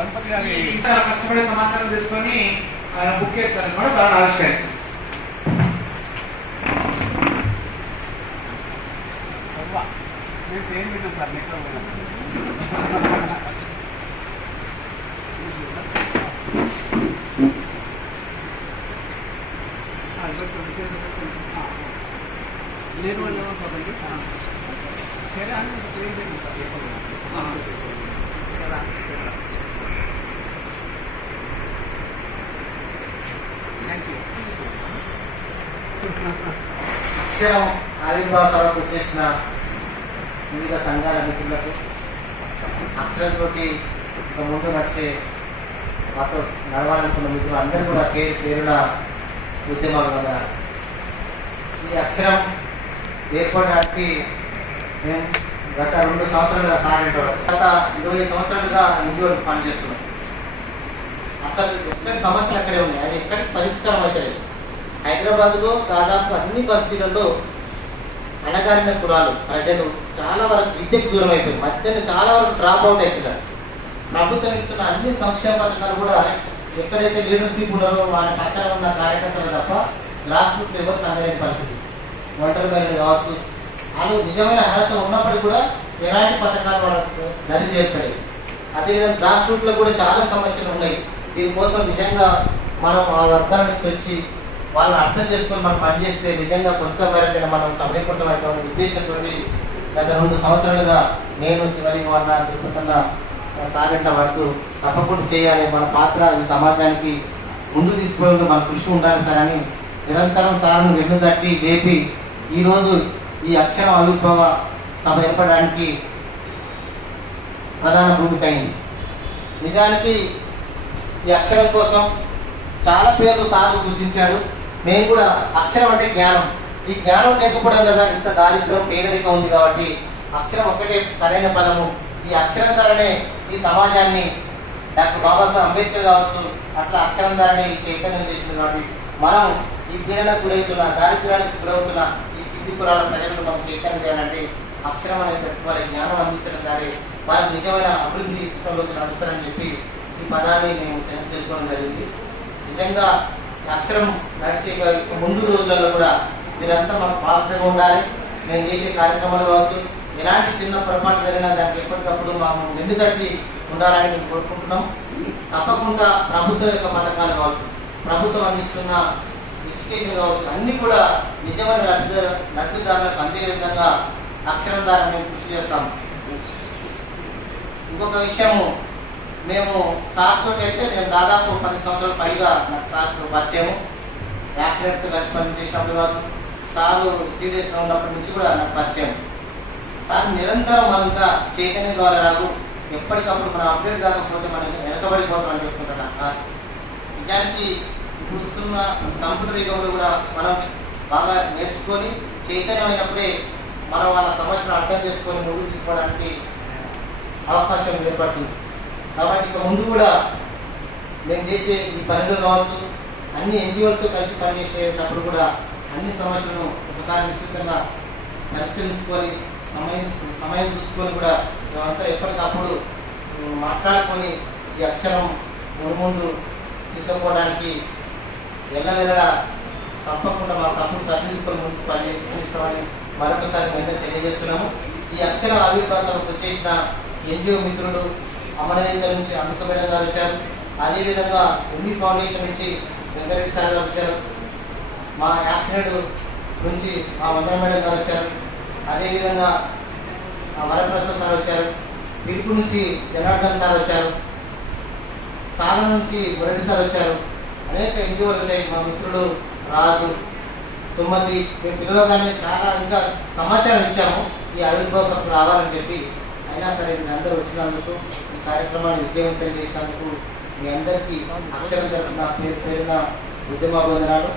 గణపతి గారి చాలా కష్టపడే సమాచారం తీసుకొని ఆయన బుక్ చేస్తారని కూడా బాగా ఆవిష్కరిస్తారు నేను ఏం విన్నాను సార్? నెట్లో లేని వాళ్ళు చూడండి చేయండి సార్ పేపర్లో. చాలా చాలా థ్యాంక్ యూ అక్షరం ఆవిర్భావ సభకు చేసిన వివిధ సంఘాల మిత్రులకు అక్షరంతో ఇక ముందు నడిచే మాతో నడవాలనుకున్న మిత్రులు అందరూ కూడా పేరు పేరున ఉద్యమాలు ఈ అక్షరం ఏర్పడడానికి మేము గత రెండు సంవత్సరాలుగా సాగేటవాడు గత ఇరవై సంవత్సరాలుగా ఇంటి పనిచేస్తున్నాం. అసలు ఎక్కడ సమస్యలు అక్కడే ఉన్నాయి? అవి ఎక్కడికి పరిష్కారం అవుతుంది హైదరాబాద్లో దాదాపు అన్ని బస్తీలలో అణగారిన కులాలు ప్రజలు చాలా వరకు విద్యకు దూరం అయిపోయింది మధ్యలో చాలా వరకు డ్రాప్ అవుట్ అవుతున్నారు ప్రభుత్వం ఇస్తున్న అన్ని సంక్షేమ పథకాలు కూడా ఎక్కడైతే లీడర్షిప్ ఉన్నారో వాళ్ళ పక్కన ఉన్న కార్యకర్తలు తప్ప గ్రాస్ రూట్ ఎవరికి అందలేని పరిస్థితి. ఒంటరి మహిళలు కావచ్చు. వాళ్ళు నిజమైన అర్హత ఉన్నప్పటికీ కూడా ఎలాంటి పథకాలు వాళ్ళకు దరి చేస్తారు అదేవిధంగా గ్రాస్ రూట్లో కూడా చాలా సమస్యలు ఉన్నాయి. దీనికోసం నిజంగా మనం ఆ వర్గాల నుంచి వచ్చి వాళ్ళని అర్థం చేసుకొని మనం పనిచేస్తే నిజంగా కొంతమేరకు మనం సఫలీకృతం ఉద్దేశంతో గత రెండు సంవత్సరాలుగా నేను శివలి వాళ్ళ తిరుపతన్న సాగంట వరకు తప్పకుండా చేయాలి. మన పాత్ర ఈ సమాజానికి ముందు తీసుకుపోయి మన కృషి ఉండాలి సార్ అని నిరంతరం సార్ను వెన్ను తట్టి లేపి ఈరోజు ఈ అక్షరం ఆవిర్భావ సభ ఏర్పడడానికి ప్రధాన భూమిక అయింది. నిజానికి ఈ అక్షరం కోసం చాలా పేర్లు సార్లు సూచించాడు మేము కూడా అక్షరం అంటే జ్ఞానం. ఈ జ్ఞానం లేకపోవడం కదా ఇంత దారిద్ర్యం పేదరికం ఉంది కాబట్టి అక్షరం ఒక్కటే సరైన పదము. ఈ అక్షరం ద్వారానే ఈ సమాజాన్ని డాక్టర్ బాబాసాహెబ్ అంబేద్కర్ కావచ్చు అట్లా అక్షరం ద్వారానే ఈ చైతన్యం చేసింది కాబట్టి మనం ఈ పీడనకు గురవుతున్న దారిద్ర్యానికి గురవుతున్న ఈ కింది కులాల ప్రజలను మనం చైతన్యం చేయాలంటే అక్షరం అనేది పెట్టుకోవాలి జ్ఞానం అందించడం ద్వారా వారికి నిజమైన అభివృద్ధి నడుస్తారని చెప్పి ఈ పదాన్ని మేము సెలెక్ట్ చేసుకోవడం జరిగింది. నిజంగా అక్షరం నడిచే ముందు రోజులలో కూడా మీరంతా మాకు పాజిటివ్గా ఉండాలి. మేము చేసే కార్యక్రమాలు కావచ్చు ఎలాంటి చిన్న పొరపాటు జరిగినా దానికి ఎప్పటికప్పుడు మాకు వెన్ను తట్టి ఉండాలని మేము కోరుకుంటున్నాం. తప్పకుండా ప్రభుత్వం యొక్క పథకాలు కావచ్చు ప్రభుత్వం అందిస్తున్న ఎడ్యుకేషన్ కావచ్చు అన్ని కూడా నిజమైన లబ్ధి లబ్ధిదారులకు అందే విధంగా అక్షరం ద్వారా మేము కృషి చేస్తాం. ఇంకొక విషయము మేము సార్ తోటి అయితే నేను దాదాపు పది సంవత్సరాల పైగా నాకు సార్తో పరిచయం యాక్సిడెంట్ కలిసి పని చేసినప్పుడు కావచ్చు సారు సీరియస్గా ఉన్నప్పటి నుంచి కూడా నాకు పరిచయం. సార్ నిరంతరం అంతా చైతన్యం ద్వారా రాదు. ఎప్పటికప్పుడు మనం అప్డేట్ కాకపోతే మనం వెనకబడిపోతామని చెప్పుకుంటున్నాను సార్. నిజానికి ఇప్పుడు కంప్యూటర్ యుగంలో కూడా మనం బాగా నేర్చుకొని చైతన్యమైనప్పుడే మనం వాళ్ళ సమస్యను అర్థం చేసుకొని ముందుకు తీసుకోవడానికి అవకాశం ఏర్పడుతుంది. కాబట్టి ఇక ముందు కూడా మేము చేసే ఈ పనులు కావచ్చు అన్ని ఎన్జిఓలతో కలిసి పనిచేసేటప్పుడు కూడా అన్ని సమస్యలను ఒకసారి నిశ్చితంగా పరిష్కరించుకొని సమయం సమయం చూసుకొని కూడా మేమంతా ఎప్పటికప్పుడు మాట్లాడుకొని ఈ అక్షరం ముందు తీసుకోవడానికి వెళ్ళవెళ్ళ తప్పకుండా మా తప్పుడు సర్టిఫికెట్ ముందుకు పని పనిస్తామని మరొకసారి మేము తెలియజేస్తున్నాము. ఈ అక్షర ఆవిర్భాషకు చేసిన ఎన్జిఓ మిత్రులు అమరవేంద్ర నుంచి అమృత మేడం గారు వచ్చారు. అదేవిధంగా ఉన్ని ఫౌండేషన్ నుంచి వెంకటరెడ్డి సార్ గారు వచ్చారు. మా యాక్సిడెంట్ నుంచి మా వందన మేడం గారు వచ్చారు. అదేవిధంగా మా వరప్రసాద్ సార్ వచ్చారు. విడుపు నుంచి జనార్దన్ సార్ వచ్చారు. సాగర్ నుంచి మురళి సార్ వచ్చారు. అనేక ఎన్జిఓలు వచ్చాయి. మా మిత్రులు రాజు సుమతి మేము పిలవగానే చాలా ఇంకా సమాచారం ఇచ్చాము. ఈ ఆవిర్భావ సభకు రావాలని చెప్పి అయినా సరే మీరు అందరూ వచ్చినందుకు ఈ కార్యక్రమాన్ని విజయవంతం చేసినందుకు మీ అందరికీ అక్షరం పేరు పేరున ఉద్యమాభివందనాలు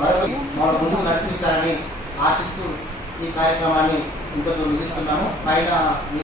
మరొక మన ముందు నడిపిస్తారని ఆశిస్తూ ఈ కార్యక్రమాన్ని ఇంతకు ముగిస్తున్నాము. పైన మీ